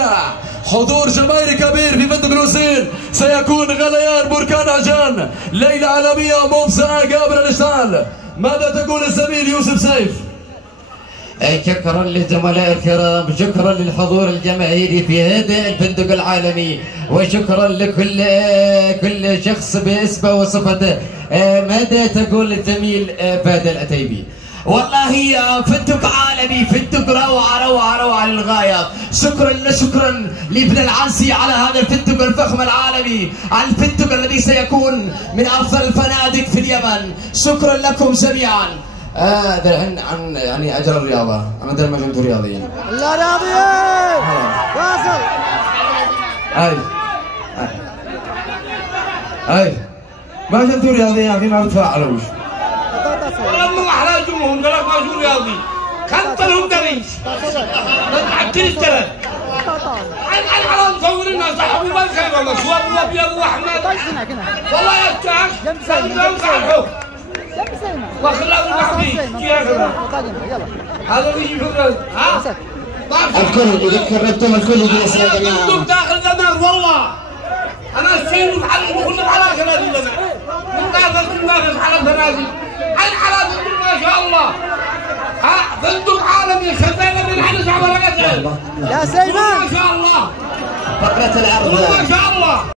رائع، حضور جماهيري كبير في فندق الوسيل. سيكون غليان بركان عجان، ليلة عالمية ممتعة قابل الاشتعال. ماذا تقول الزميل يوسف سيف؟ شكرا للزملاء الكرام، شكرا للحضور الجماهيري في هذا الفندق العالمي، وشكرا لكل شخص باسمه وصفته. ماذا تقول الزميل فهد العتيبي؟ والله فندق عالمي، فندق روعة روعة روعة للغاية. شكرا لابن العنسي على هذا الفندق الفخم العالمي، على الفندق الذي سيكون من أفضل الفنادق في اليمن. شكرا لكم جميعا. عن يعني اجر الرياضه، انا دائما كنت رياضيين. لا رياضيين واصل. اي ما كنتوا رياضيين يا اخي، ما بتفاعلوش. والله احلى جمهور قال لك ما شو رياضي، خلط لهم دريش. عدل الثلاث. على مصور الناس حبوا ما كان والله شو الابيض واحمد. والله يا شيخ وخلاص هذا اللي يجيب ها الكل يذكر ربطهم، الكل يجلس يا جماعه داخل زمان. والله انا الشيء محل كله على كنادي لنا من داخل الناس على كنادي على ما شاء الله. ها فندق عالمي خزانه من حدث عبر يا سيدنا يا سيدنا ما شاء الله فقره العرض ما شاء الله.